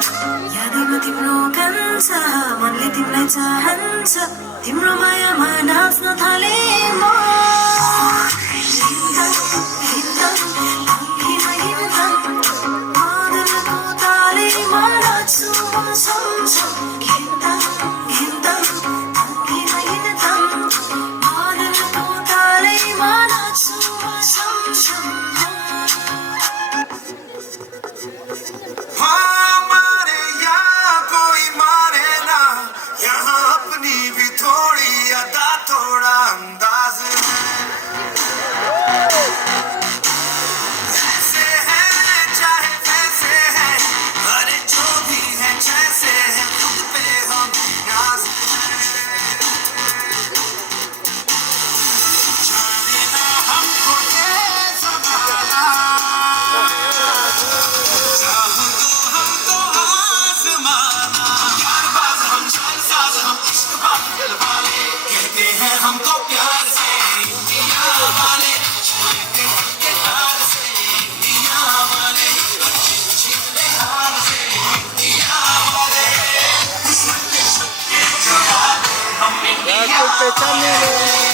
यादैमा तिम्रो कान्छ मनले तिमीलाई चाहन्छ तिम्रो मायामा नाच्न थाले म बादलको तालैमा नाच्छु म सँगसँग बादलको तालैमा नाच्छु म सँगसँग हमारे यहाँ कोई माने ना यहाँ अपनी भी थोड़ी अदा थोड़ा अंदाज है ऐसे है चाहे वैसे है अरे जो भी है जैसे है खुद पे हम नाज है जाने ना हमको ये ज़माना चाहो तो हमको आज़माना यारबाज़ हम जालसाज़ हम इश्क़बाज़ दिलवाले कहते हैं हमको प्यार से इंडिया वाले छूते हैं के हार से इंडिया वाले छीनते हार से इंडिया वाले किस्मत के जवाब हम इंडिया वाले